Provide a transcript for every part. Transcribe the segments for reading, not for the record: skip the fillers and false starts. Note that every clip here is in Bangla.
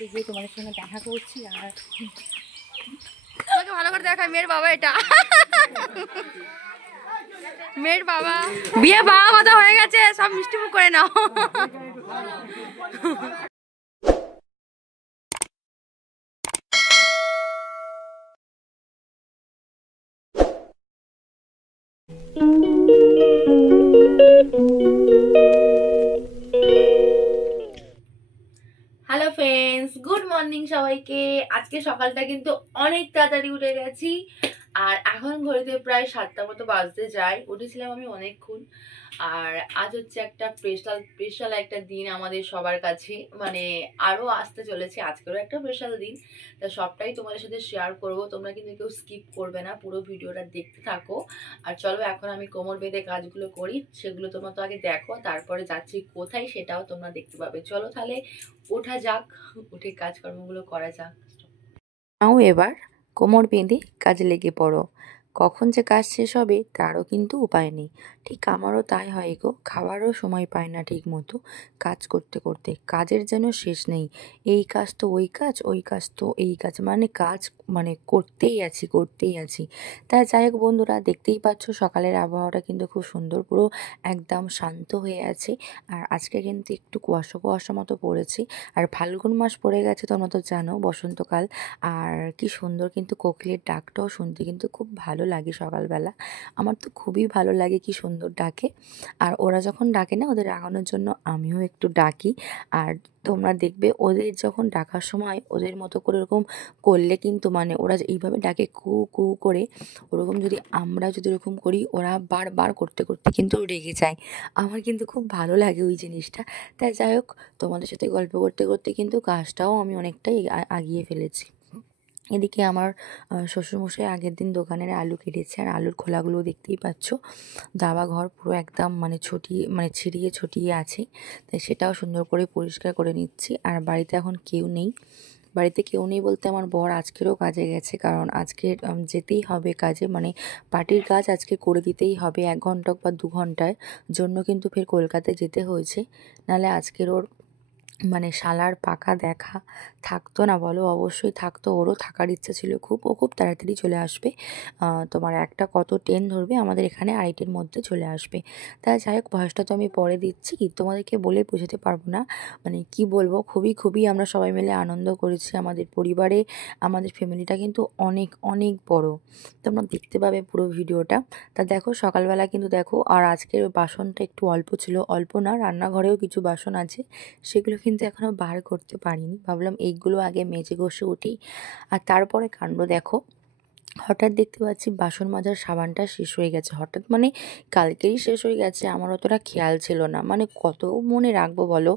বাড়িতে গিয়ে তোমাদের সঙ্গে দেখা করছি। আর তোমাকে ভালো করে দেখা, মেয়ের বাবা এটা, মেয়ের বাবা। বিয়ে বাবা কথা হয়ে গেছে, সব মিষ্টি মুখ করে নাও। হ্যালো ফ্রেন্ডস, গুড মর্নিং সবাইকে। আজকে সকালটা কিন্তু অনেক তাড়াতাড়ি উঠে গেছি, আর এখন ঘড়িতে প্রায় 7টা মতো বাজতে যায়। উঠেছিলাম আমি অনেকক্ষণ। আর আজ হচ্ছে একটা স্পেশাল একটা দিন আমাদের সবার কাছে, মানে আরো আসতে চলেছে, আজকেরও একটা স্পেশাল দিন। তা সবটাই তোমাদের সাথে শেয়ার করব, তোমরা কিন্তু কেউ স্কিপ করবে না, পুরো ভিডিওটা দেখতে থাকো। আর চলো এখন আমি কোমর বেঁধে কাজগুলো করি, সেগুলো তোমরা তো আগে দেখো, তারপরে যাচ্ছি কোথায় সেটাও তোমরা দেখতে পাবে। চলো তাহলে ওঠা যাক, উঠে কাজকর্মগুলো করা যাক। নাও এবার কোমর বেঁধে কাজে লেগে পড়ো। কখন যে কাজ শেষ হবে তারও কিন্তু উপায় নেই। ঠিক আমারও তাই হয় গো, খাওয়ারও সময় পায় না ঠিক মতো। কাজ করতে করতে কাজের যেন শেষ নেই। এই কাজ তো ওই কাজ, ওই কাজ তো এই কাজ, মানে কাজ মানে করতেই আছি। তাই যাই হোক বন্ধুরা, দেখতেই পাচ্ছ সকালের আবহাওয়াটা কিন্তু খুব সুন্দর, পুরো একদম শান্ত হয়ে আছে। আর আজকে কিন্তু একটু কুয়াশা কুয়াশা মতো পড়েছে। আর ফাল্গুন মাস পড়ে গেছে, তোমরা তো জানো, বসন্তকাল। আর কি সুন্দর কিন্তু কোকিলের ডাকটাও শুনতে কিন্তু খুব ভালো লাগে সকালবেলা। আমার তো খুবই ভালো লাগে, কি সুন্দর ডাকে। আর ওরা যখন ডাকে না, ওদের রাগানোর জন্য আমিও একটু ডাকি। আর তোমরা দেখবে ওদের যখন ডাকার সময় ওদের মতো করে ওরকম করলে কিন্তু, মানে ওরা এইভাবে ডাকে কু কু করে, ওরকম যদি আমরা যদি ওরকম করি, ওরা বারবার করতে করতে কিন্তু রেগে যায়। আমার কিন্তু খুব ভালো লাগে ওই জিনিসটা। তাই যাই হোক, তোমাদের সাথে গল্প করতে করতে কিন্তু কাজটাও আমি অনেকটাই আগিয়ে ফেলেছি। এদিকে আমার শ্বশুরমশাই আগের দিন দোকানের আলু কেটেছে, আর আলুর খোলাগুলো দেখতেই পাচ্ছ। দাবা ঘর পুরো একদম মানে ছিটিয়ে ছটিয়ে আছে, তাই সেটাও সুন্দর করে পরিষ্কার করে নিচ্ছি। আর বাড়িতে এখন কেউ নেই। বাড়িতে কেউ নেই বলতে আমার বর আজকেরও কাজে গেছে, কারণ আজকে যেতেই হবে কাজে, মানে পার্টির কাজ আজকে করে দিতেই হবে 1 ঘন্টা বা 2 ঘন্টার জন্য, কিন্তু ফের কলকাতায় যেতে হয়েছে। নাহলে আজকের ওর মানে শালার পাকা দেখা থাকতো না বলো? অবশ্যই থাকতো, ওরও থাকার ইচ্ছা ছিল খুব, ও খুব তাড়াতাড়ি চলে আসবে। তোমার একটা কত ট্রেন ধরবে, আমাদের এখানে 2:30-এর মধ্যে চলে আসবে। তা যাই হোক, ভয়েসটা তো আমি পরে দিচ্ছি, তোমাদেরকে বলে বোঝাতে পারবো না, মানে কি বলবো, খুবই খুবই আমরা সবাই মিলে আনন্দ করেছি। আমাদের পরিবারে আমাদের ফ্যামিলিটা কিন্তু অনেক অনেক বড়, তোমরা দেখতে পাবে পুরো ভিডিওটা। তা দেখো সকালবেলা কিন্তু দেখো, আর আজকের বাসনটা একটু অল্প ছিল, অল্প না, রান্নাঘরেও কিছু বাসন আছে, সেগুলো কিন্তু এখনও বার করতে পারিনি। ভাবলাম এইগুলো আগে মেজে ঘষে উঠি। আর তারপরে কাণ্ড দেখো, হঠাৎ দেখতে পাচ্ছি বাসন মাজার সাবানটা শেষ হয়ে গেছে। হঠাৎ মানে কালকেই শেষ হয়ে গেছে, আমার অতটা খেয়াল ছিল না। মানে কত মনে রাখবো বলো,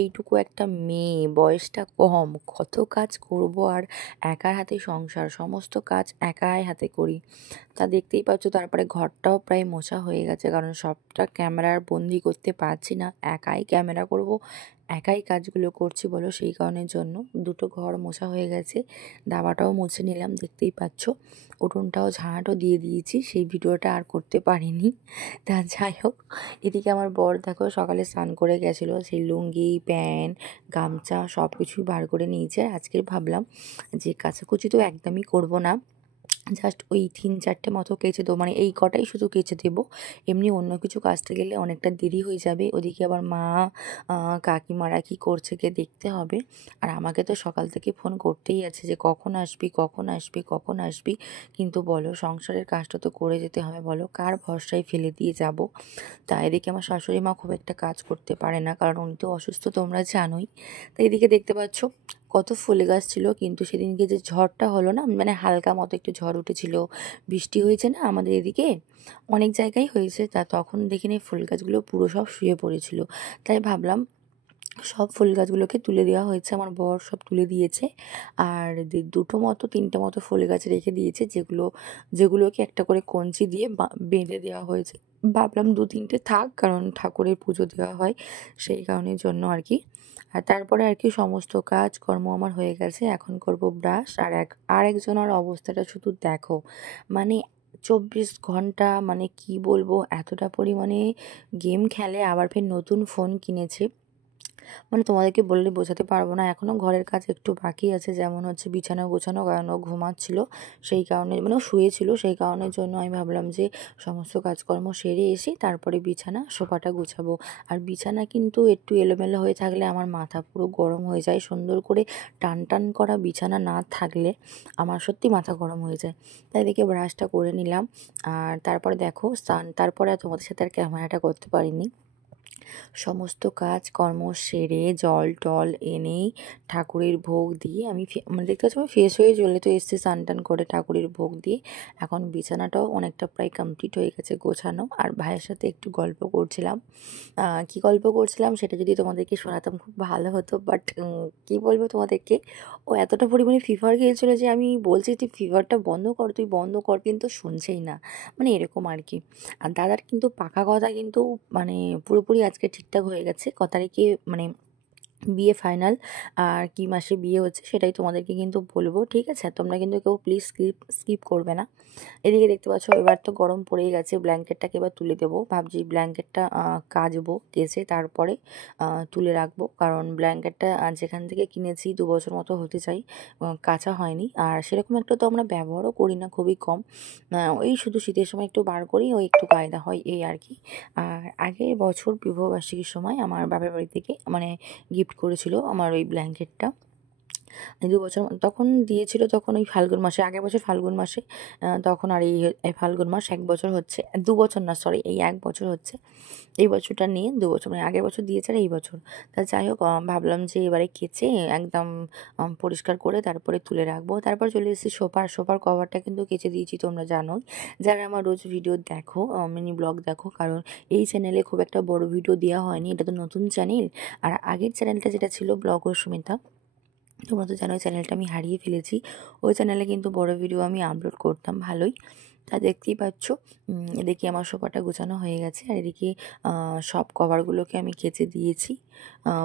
এইটুকু একটা মেয়ে, বয়সটা কম, কত কাজ করব, আর একার হাতে সংসার, সমস্ত কাজ একাই হাতে করি। তা দেখতেই পাচ্ছ, তারপরে ঘরটাও প্রায় মোছা হয়ে গেছে, কারণ সবটা ক্যামেরার বন্দি করতে পারছি না, একাই ক্যামেরা করব, একাই কাজগুলো করছি বলো, সেই কারণের জন্য 2টো ঘর মোছা হয়ে গেছে। দাবাটাও মুছে নিলাম, দেখতেই পাচ্ছ। উঠোনটাও ঝাঁটও দিয়ে দিয়েছি, সেই ভিডিওটা আর করতে পারিনি। তা যাই হোক, এদিকে আমার বর দেখো সকালে স্নান করে গেছিলো, সেই লুঙ্গি, প্যান্ট, গামছা সব কিছুই বার করে নিয়েছে। আজকে ভাবলাম যে কাচাকুচি তো একদমই করব না, জাস্ট ওই 3-4টে মতো কেচে দেবো, মানে এই কটাই শুধু কেচে দেবো। এমনি অন্য কিছু কাচতে গেলে অনেকটা দেরি হয়ে যাবে। ওদিকে আবার মা কাকিমারা কী করছে গিয়ে দেখতে হবে। আর আমাকে তো সকাল থেকে ফোন করতেই আছে যে কখন আসবি, কখন আসবি, কখন আসবি। কিন্তু বলো, সংসারের কাজটা তো করে যেতে হবে, বলো কার ভরসায় ফেলে দিয়ে যাব। তা এদিকে আমার শাশুড়ি মা খুব একটা কাজ করতে পারে না, কারণ উনি তো অসুস্থ, তোমরা জানোই। তো এদিকে দেখতে পাচ্ছ কত ফুল গাছ ছিল, কিন্তু সেদিনকে যে ঝড়টা হলো না, মানে হালকা মতো একটু ঝড় উঠেছিল, বৃষ্টি হয়েছে না আমাদের এদিকে, অনেক জায়গায় হয়েছে, তা তখন দেখিনি ফুল গাছগুলো পুরো সব শুয়ে পড়েছিল। তাই ভাবলাম সব ফুল গাছগুলোকে তুলে দেওয়া হয়েছে, আমার বর সব তুলে দিয়েছে। আর 2টো মতো 3টে মতো ফুল গাছ রেখে দিয়েছে, যেগুলোকে একটা করে কঞ্চি দিয়ে বেঁধে দেওয়া হয়েছে। ভাবলাম 2-3টে থাক, কারণ ঠাকুরের পুজো দেওয়া হয়, সেই কারণের জন্য আর কি। আর তারপরে আর কি সমস্ত কাজকর্ম আমার হয়ে গেছে, এখন করব ব্রাশ। আর একজনের অবস্থাটা শুধু দেখো, মানে 24 ঘন্টা, মানে কি বলবো, এতটা পরিমাণে গেম খেলে, আবার ফের নতুন ফোন কিনেছে। মানে তোমাদেরকে বললে বোঝাতে পারবো না। এখনও ঘরের কাজ একটু বাকি আছে, যেমন হচ্ছে বিছানা গোছানো, কারণ ও ঘুমাচ্ছিল সেই কারণে, মানে ও শুয়েছিল সেই কারণের জন্য আমি ভাবলাম যে সমস্ত কাজকর্ম সেরে এসে তারপরে বিছানা সোফাটা গোছাবো। আর বিছানা কিন্তু একটু এলোমেলো হয়ে থাকলে আমার মাথা পুরো গরম হয়ে যায়। সুন্দর করে টান টান করা বিছানা না থাকলে আমার সত্যি মাথা গরম হয়ে যায়। তাই দেখে ব্রাশটা করে নিলাম। আর তারপরে দেখো স্নান, তারপরে আর তোমাদের সাথে আর ক্যামেরাটা করতে পারিনি। সমস্ত কাজকর্ম সেরে জল টল এনে ঠাকুরের ভোগ দিয়ে আমি মানে দেখতে পাচ্ছি আমি ফ্রেশ হয়ে চলে তো এসেছি, স্নান টান করে ঠাকুরের ভোগ দিয়ে এখন বিছানাটাও অনেকটা প্রায় কমপ্লিট হয়ে গেছে গোছানো। আর ভাইয়ের সাথে একটু গল্প করছিলাম। কী গল্প করছিলাম সেটা যদি তোমাদেরকে শোনাতাম খুব ভালো হতো, বাট কী বলবো তোমাদেরকে, ও এতটা পরিমাণে ফিভার খেয়েছিলো যে আমি বলছি তুই ফিভারটা বন্ধ কর, তুই বন্ধ কর, কিন্তু শুনছেই না, মানে এরকম আর কি। আর দাদার কিন্তু পাকা কথা কিন্তু মানে পুরোপুরি আজকে ঠিকঠাক হয়ে গেছে। ক তারিখে মানে বিয়ে ফাইনাল, আর কী মাসে বিয়ে হচ্ছে সেটাই তোমাদেরকে কিন্তু বলবো, ঠিক আছে? তোমরা কিন্তু কেউ প্লিজ স্কিপ করবে না। এদিকে দেখতে পাচ্ছ এবার তো গরম পড়েই গেছে, ব্ল্যাঙ্কেটটাকে এবার তুলে দেবো। ভাবছি ব্ল্যাঙ্কেটটা কাচবো, কেচে তারপরে তুলে রাখবো, কারণ ব্ল্যাঙ্কেটটা যেখান থেকে কিনেছি 2 বছর মতো হতে চাই, কাচা হয়নি। আর সেরকম একটা তো আমরা ব্যবহারও করি না, খুবই কম। ওই শুধু শীতের সময় একটু বার করি, ওই একটু কায়দা হয় এই আর কি। আর আগের বছর বিবাহবার্ষিকীর সময় আমার বাপের বাড়ি থেকে মানে গিফট করেছিল আমার ওই ব্ল্যাঙ্কেটটা। 2 বছর তখন দিয়েছিল, তখন ওই ফাল্গুন মাসে, আগের বছর ফাল্গুন মাসে। তখন আর এই ফাল্গুন মাস 1 বছর হচ্ছে, 2 বছর না সরি, এই 1 বছর হচ্ছে। এই বছরটা নিয়ে 2 বছর, মানে আগের বছর দিয়েছে আর এই বছর। তা যাই হোক, ভাবলাম যে এবারে কেচে একদম পরিষ্কার করে তারপরে তুলে রাখবো। তারপর চলে এসেছি সোফার কভারটা কিন্তু কেচে দিয়েছি, তোমরা জানোই যারা আমার রোজ ভিডিও দেখো, মিনি ব্লগ দেখো, কারণ এই চ্যানেলে খুব একটা বড় ভিডিও দেওয়া হয়নি, এটা তো নতুন চ্যানেল। আর আগের চ্যানেলটা যেটা ছিল ব্লগ ও সুমিতা, তোমরা তো জানো চ্যানেলটা আমি হারিয়ে ফেলেছি। ওই চ্যানেলে কিন্তু বড় ভিডিও আমি আপলোড করতাম ভালোই। তা দেখতেই পাচ্ছ এদিকে আমার সোফাটা গোছানো হয়ে গেছে, আর এদিকে সব কভারগুলোকে আমি কেচে দিয়েছি।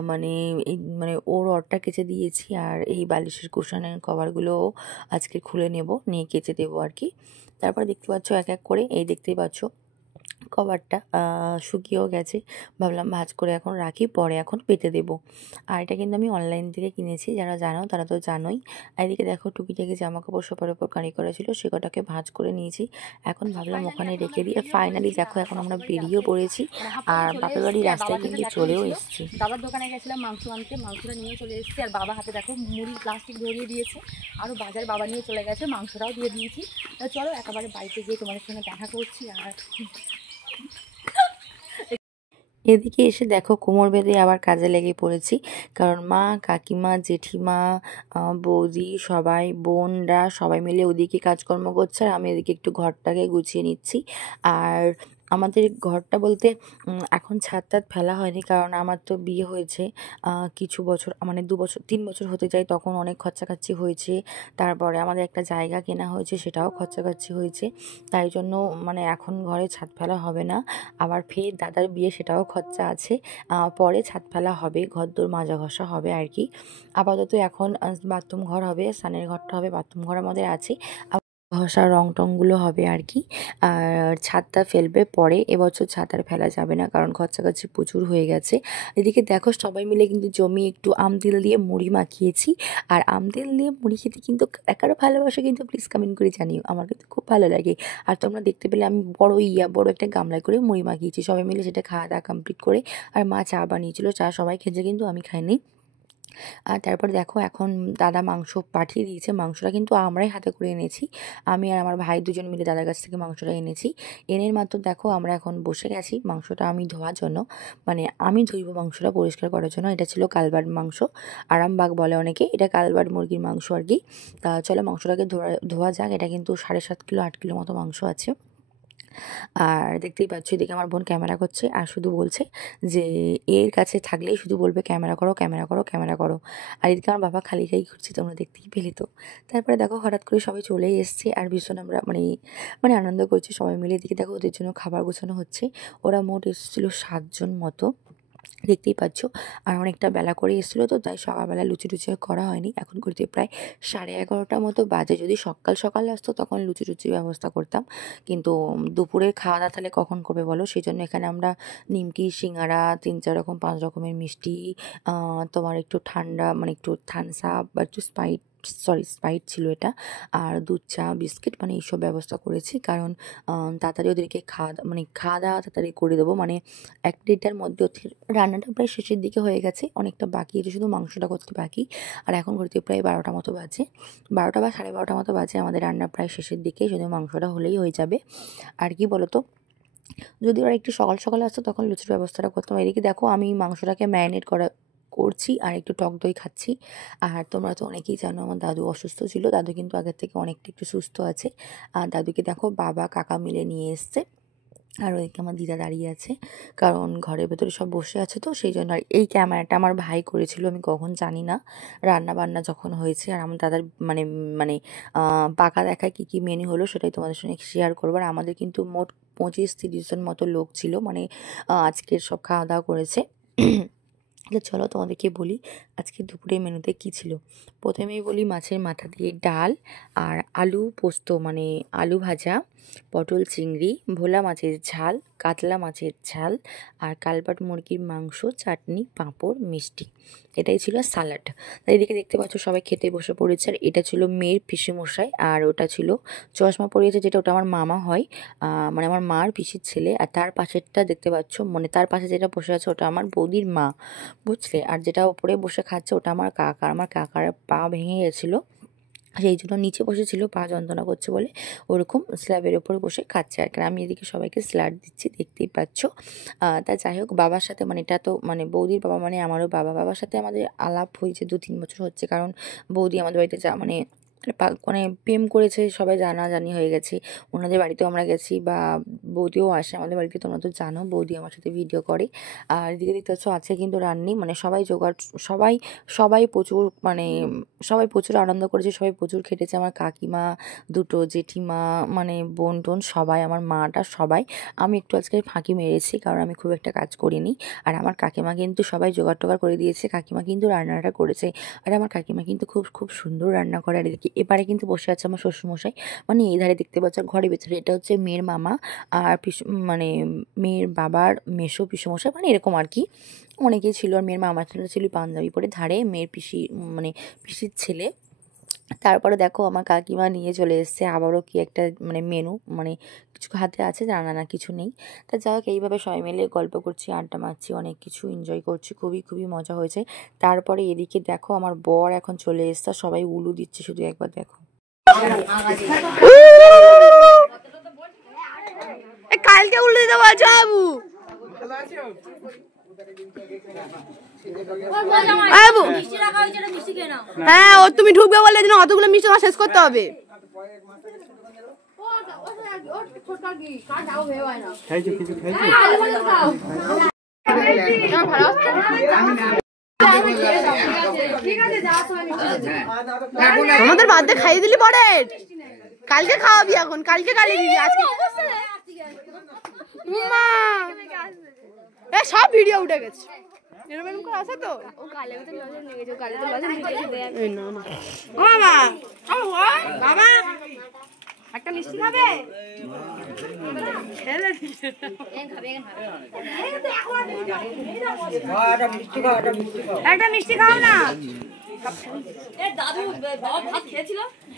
মানে এই মানে ওর রডটা কেচে দিয়েছি, আর এই বালিশের কুশনের কভারগুলোও আজকে খুলে নেব, নিয়ে কেচে দেবো আর কি। তারপর দেখতে পাচ্ছ এক এক করে, এই দেখতেই পাচ্ছ কভারটা শুকিয়েও গেছে। ভাবলাম ভাঁজ করে এখন রাখি, পরে এখন পেতে দেবো। আর এটা কিন্তু আমি অনলাইন থেকে কিনেছি, যারা জানো তারা তো জানোই। আর এদিকে দেখো টুকিটাকি জামাকাপড় সোফার ওপর কাঁড়ি করা ছিল, সে কটাকে ভাঁজ করে নিয়েছি। এখন ভাবলাম ওখানে রেখে দিয়ে ফাইনালি দেখো এখন আমরা বেরিয়েও পড়েছি, আর বাপের বাড়ির রাস্তায় কিন্তু চলেও এসেছি। বাবার দোকানে গেছিলাম মাংস আনতে, মাংসটা নিয়ে চলে এসেছি। আর বাবা হাতে দেখো মুড়ি প্লাস্টিক ধরিয়ে দিয়েছে, আরও বাজার বাবা নিয়ে চলে গেছে, মাংসটাও দিয়ে দিয়েছি। তা চলো একেবারে বাড়িতে গিয়ে তোমাদের সঙ্গে দেখা করছি। আর এদিকে এসে দেখো কোমর বেঁধে আবার কাজে লেগে পড়েছি, কারণ মা, কাকিমা, জেঠিমা, বৌদি, সবাই বোনরা সবাই মিলে ওদিকে কাজকর্ম করছে, আর আমি এদিকে একটু ঘরটাকে গুছিয়ে নিচ্ছি। আর আমাদের ঘরটা বলতে এখন ছাদ টাদ ফেলা হয়নি, কারণ আমার তো বিয়ে হয়েছে কিছু বছর, মানে 2 বছর 3 বছর হতে যায়, তখন অনেক খরচাখার্চি হয়েছে। তারপরে আমাদের একটা জায়গা কেনা হয়েছে, সেটাও খরচাখার্চি হয়েছে। তাই জন্য মানে এখন ঘরে ছাদ ফেলা হবে না। আবার ফের দাদার বিয়ে, সেটাও খরচা আছে। পরে ছাদ ফেলা হবে, ঘরদোর মাজা ঘষা হবে আর কি। আপাতত এখন বাথরুম ঘর হবে, স্নানের ঘরটা হবে, বাথরুম ঘর আমাদের আছে, ঘষা রং টংগুলো হবে আর কি। আর ছাদটা ফেলবে পরে, এবছর ছাদ আর ফেলা যাবে না, কারণ খরচাখরচি প্রচুর হয়ে গেছে। এদিকে দেখো সবাই মিলে কিন্তু জমি একটু আম তেল দিয়ে মুড়ি মাখিয়েছি। আর আম তেল দিয়ে মুড়ি খেতে কিন্তু একারও ভালোবাসে, কিন্তু প্লিজ কমেন্ট করে জানিও, আমার কিন্তু খুব ভালো লাগে। আর তোমরা দেখতে পেলে আমি বড় একটা গামলায় করে মুড়ি মাখিয়েছি, সবাই মিলে সেটা খাওয়া দাওয়া কমপ্লিট করে। আর মা চা বানিয়েছিল, চা সবাই খেয়েছে কিন্তু আমি খাইনি। আর তারপর দেখো এখন দাদা মাংস পাঠিয়ে দিয়েছে, মাংসটা কিন্তু আমরাই হাতে করে এনেছি, আমি আর আমার ভাই দুজন মিলে দাদার কাছ থেকে মাংসটা এনেছি। এনে মাত্র দেখো আমরা এখন বসে গেছি মাংসটা আমি ধোয়ার জন্য, মানে আমি ধুইব মাংসটা পরিষ্কার করার জন্য। এটা ছিল কালবাট মাংস, আরামবাগ বলে অনেকে, এটা কালবাট মুরগির মাংস আর কি। তা চলো মাংসটাকে ধোয়া যাক। এটা কিন্তু 7.5 কিলো 8 কিলো মতো মাংস আছে। আর দেখতেই পাচ্ছ এদিকে আমার বোন ক্যামেরা করছে, আর শুধু বলছে যে এর কাছে থাকলেই শুধু বলবে ক্যামেরা করো ক্যামেরা করো ক্যামেরা করো। আর এদিকে আমার বাবা খালি গাই ঘুরছে, তোমরা দেখতেই পেলে তো। তারপরে দেখো হঠাৎ করে সবাই চলেই এসছে, আর ভীষণ আমরা মানে মানে আনন্দ করছি সবাই মিলে। এদিকে দেখো ওদের জন্য খাবার গোছানো হচ্ছে। ওরা মোট এসেছিলো 7 জন মতো। দেখতেই পাচ্ছ। আর অনেকটা বেলা করে এসেছিলো তো, তাই সকালবেলা লুচি টুচি আর করা হয়নি। এখন করতে প্রায় 11:30 মতো বাজে। যদি সকাল সকালে আসতো তখন লুচি টুচির ব্যবস্থা করতাম, কিন্তু দুপুরে খাওয়া দাওয়া তাহলে কখন করবে বলো। সেই জন্য এখানে আমরা নিমকি, সিঙ্গারা, 3-4 রকম 5 রকমের মিষ্টি, তোমার একটু ঠান্ডা মানে একটু থামস আপ বা একটু স্প্রাইট ছিল এটা, আর দুধ চা, বিস্কিট মানে এইসব ব্যবস্থা করেছি। কারণ তাড়াতাড়ি ওদেরকে খাওয়া দাওয়া তাড়াতাড়ি করে দেবো। মানে 1-1.5টার মধ্যে ওদের রান্নাটা প্রায় শেষের দিকে হয়ে গেছে, অনেকটা বাকি, এটা শুধু মাংসটা করতে বাকি। আর এখন ঘড়িতে প্রায় 12টা মতো বাজে, 12টা বা 12:30 মতো বাজে। আমাদের রান্না প্রায় শেষের দিকে, শুধু মাংসটা হলেই হয়ে যাবে। আর কি বলতো, যদি ওরা একটু সকাল সকালে আসতো তখন লুচির ব্যবস্থাটা করতাম। এদিকে দেখো আমি মাংসটাকে ম্যারিনেট করছি আর একটু টক দই খাচ্ছি। আর তোমরা তো অনেকেই জানো আমার দাদু অসুস্থ ছিল, দাদু কিন্তু আগের থেকে অনেকটা একটু সুস্থ আছে। আর দাদুকে দেখো বাবা কাকা মিলে নিয়ে এসছে। আর ওইদিকে আমার দিদা দাঁড়িয়ে আছে, কারণ ঘরের ভেতরে সব বসে আছে তো সেই জন্য। আর এই ক্যামেরাটা আমার ভাই করেছিল, আমি কখন জানি না, রান্না বান্না যখন হয়েছে। আর আমার দাদার মানে মানে পাকা দেখায় কী কী মেনু হলো সেটাই তোমাদের সঙ্গে শেয়ার করবো। আর আমাদের কিন্তু মোট 25-30 জন মতো লোক ছিল, মানে আজকের সব খাওয়া দাওয়া করেছে। চলো তোমাদেরকে বলি আজকে দুপুরের মেনুতে কী ছিল। প্রথমেই বলি মাছের মাথা দিয়ে ডাল, আর আলু পোস্ত মানে আলু ভাজা, পটল চিংড়ি, ভোলা মাছের ঝাল, কাতলা মাছের ঝাল, আর কালবাট মুরগির মাংস, চাটনি, পাঁপড়, মিষ্টি, এটাই ছিল সালাড। এদিকে দেখতে পাচ্ছ সবাই খেতে বসে পড়েছে। আর এটা ছিল মেয়ের পিসেমশাই, আর ওটা ছিল চশমা পরিয়েছে যেটা, ওটা আমার মামা হয়, মানে আমার মার পিসির ছেলে। আর তার পাশেরটা দেখতে পাচ্ছ, মানে তার পাশে যেটা বসে আছে ওটা আমার বৌদির মা, বুঝলে। আর যেটা ওপরে বসে খাচ্ছে ওটা আমার কাকা। আমার কাকার পা ভেঙে গেছিলো, সেই জন্য নিচে বসেছিল, পা যন্ত্রণা করছে বলে ওরকম স্ল্যাবের ওপরে বসে খাচ্ছে। আর আমি এদিকে সবাইকে স্যালাড দিচ্ছি, দেখতেই পাচ্ছ। তা যাই হোক, বাবার সাথে মানে এটা তো মানে বৌদির বাবা মানে আমারও বাবার সাথে আমাদের আলাপ হয়েছে 2-3 বছর হচ্ছে। কারণ বৌদি আমাদের বাড়িতে মানে মানে প্রেম করেছে, সবাই জানাজানি হয়ে গেছে। ওনাদের বাড়িতেও আমরা গেছি, বা বৌদিও আসে আমাদের বাড়িতে, তোমরা তো জানো বৌদি আমার সাথে ভিডিও করে। আর এদিকে দেখতে পাচ্ছ আছে কিন্তু রান্নি, মানে সবাই প্রচুর মানে সবাই প্রচুর আনন্দ করেছে, সবাই প্রচুর খেটেছে। আমার কাকিমা, দুটো জেঠিমা, মানে বোন টোন সবাই, আমার মাটা সবাই। আমি একটু আজকে ফাঁকি মেরেছি, কারণ আমি খুব একটা কাজ করিনি। আর আমার কাকিমা কিন্তু সবাই জোগাড় টোগাড় করে দিয়েছে, কাকিমা কিন্তু রান্নাটা করেছে। আর আমার কাকিমা কিন্তু খুব খুব সুন্দর রান্না করে। আর এদিকে এবারে কিন্তু বসে আছে আমার শ্বশুরমশাই, মানে এই ধারে দেখতে পাচ্ছ ঘরের ভেতরে, এটা হচ্ছে মেয়ের মামা আর মানে মেয়ের বাবার মেসো পিসেমশাই, মানে এরকম আর কি অনেকেই ছিল। আর মেয়ের মামার ছেলে ছিল পাঞ্জাবি পরে, ধারে মেয়ের মানে পিসির ছেলে। তারপরে দেখো আমার কাকিমা নিয়ে চলে এসছে আবারও কি একটা মানে মেনু, মানে কিছু হাতে আছে, জানা না কিছু নেই। তা যাই হোক, এইভাবে সবাই মিলে গল্প করছি, আড্ডা মারছি, অনেক কিছু এনজয় করছি, খুবই খুবই মজা হয়েছে। তারপরে এদিকে দেখো আমার বর এখন চলে এসছে, সবাই উলু দিচ্ছে, শুধু একবার দেখো। কালকে উল্টে দিতে বলছো বাবু। হ্যাঁ, ও তুমি ঢুকবে বলে দিন, অতগুলো মিষ্টি আমার শেষ করতে হবে। আমাদের বার্থডে খাইয়ে দিলি পরে, কালকে খাওয়াবি, এখন কালকে খাইয়ে দিবি, আজকে সব ভিডিও উঠে গেছে। এরকম করে আছে তো, ও কালে তো নজর লেগে যাও, কালে তো নজর লেগে দেয়। এই না না বাবা, বাবা একটা মিষ্টি খাবে? একটা মিষ্টি খাও না।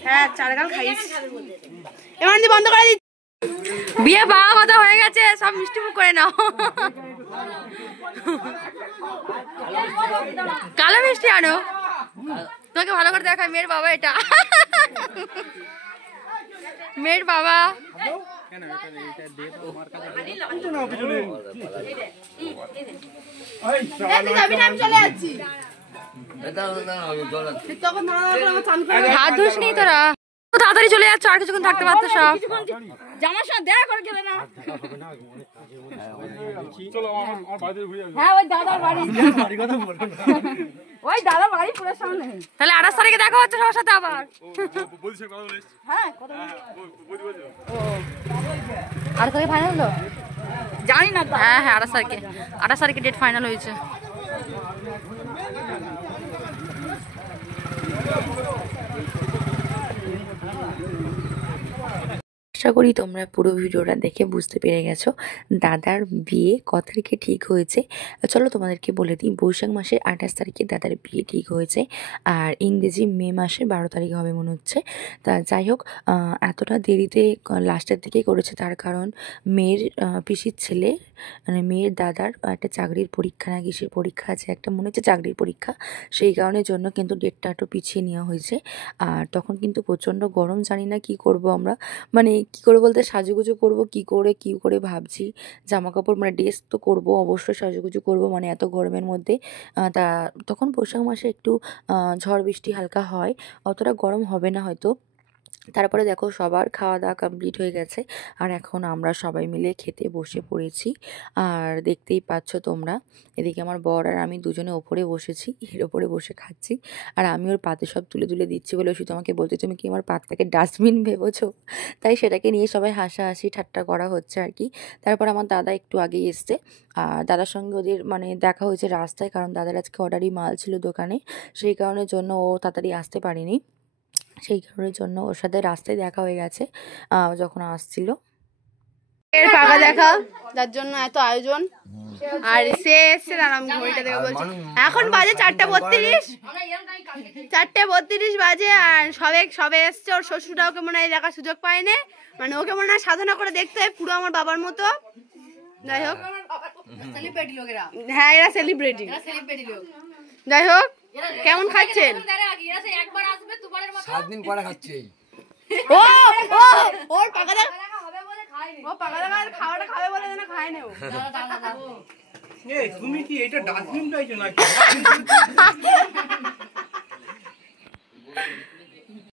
হ্যাঁ, 4 গাল খাইয়েছি, এবার বন্ধ করে দিচ্ছি। বিয়ে বাবা মাথা হয়ে গেছে, সব মিষ্টি মুখ করে নাও। কালো মিষ্টি আনো, তোমাকে ভালো করে দেখায় মেয়ের বাবা, এটা মেয়ের বাবা। আমি চলে যাচ্ছি, হাত ধুস নি তোরা, তাড়াতাড়ি চলে যাচ্ছ, আর কিছুক্ষণ থাকতে পারতো সব। জামার সাথে দেখা করে গেলে না। হ্যাঁ, ওই দাদার বাড়ি, ওই দাদার বাড়ি পুরো সামনে। তাহলে 28 তারিখে দেখা হচ্ছে সবার সাথে আবার। হ্যাঁ, 28 তারিখে ফাইনাল হলো। জানি না। হ্যাঁ হ্যাঁ 28 তারিখে ডেট ফাইনাল হয়েছে। আশা করি তোমরা পুরো ভিডিওটা দেখে বুঝতে পেরে গেছো দাদার বিয়ে কত তারিখে ঠিক হয়েছে। চলো তোমাদেরকে বলে দিই, বৈশাখ মাসের 28 তারিখে দাদার বিয়ে ঠিক হয়েছে, আর ইংরেজি মে মাসের 12 তারিখে হবে মনে হচ্ছে। তা যাই হোক, এতটা দেরিতে লাস্টের দিকে করেছে তার কারণ মেয়ের পিসির ছেলে মানে মেয়ের দাদার একটা চাকরির পরীক্ষা না কিসের পরীক্ষা আছে একটা, মনে হচ্ছে চাকরির পরীক্ষা, সেই কারণের জন্য কিন্তু ডেটটা একটু পিছিয়ে নেওয়া হয়েছে। আর তখন কিন্তু প্রচণ্ড গরম, জানি না কি করব আমরা, মানে কী করে বলতে সাজুগুজু করব কী করে ভাবছি, জামা কাপড় মানে ড্রেস তো করব অবশ্যই, সাজুগুজু করব মানে এত গরমের মধ্যে। তা তখন বৈশাখ মাসে একটু ঝড় বৃষ্টি হালকা হয়, অতটা গরম হবে না হয়তো। তারপরে দেখো সবার খাওয়া দাওয়া কমপ্লিট হয়ে গেছে, আর এখন আমরা সবাই মিলে খেতে বসে পড়েছি। আর দেখতেই পাচ্ছ তোমরা, এদিকে আমার বর আর আমি দুজনে ওপরে বসেছি, এর ওপরে বসে খাচ্ছি, আর আমি ওর পাতে সব তুলে তুলে দিচ্ছি বলে শুধু আমাকে বলছে তুমি কি আমার পাতটাকে ডাস্টবিন ভেবেছো, তাই সেটাকে নিয়ে সবাই হাসাহাসি ঠাট্টা করা হচ্ছে আর কি। তারপর আমার দাদা একটু আগেই এসছে, আর দাদার সঙ্গে ওদের মানে দেখা হয়েছে রাস্তায়, কারণ দাদার আজকে অর্ডারই মাল ছিল দোকানে, সেই কারণের জন্য ও তাড়াতাড়ি আসতে পারেনি, সেই কারণের জন্য ওর সাথে রাস্তায় দেখা হয়ে গেছে যখন আসছিল। এর পাকা দেখা যার জন্য এত আয়োজন, আর সে এসছে আর আমি ঘড়িটা দেখে বলছি এখন বাজে 4:32 বাজে, আর সবে এসছে। ওর শ্বশুরটা ওকে মনে হয় দেখার সুযোগ পায়নি, মানে ওকে মনে হয় সাধনা করে দেখতে হয় পুরো আমার বাবার মতো। যাই হোক, হ্যাঁ এরা সেলিব্রিটি। যাই হোক, কেমন খাচ্ছেন? 7 দিন পরে খাচ্ছি। ও ওর পাকা দেখা ও পাকা দেখা খাওয়াটা খাবে বলে যেন খায় না ও। এই তুমি কি এটা ডাস্টবিন পাইছো নাকি?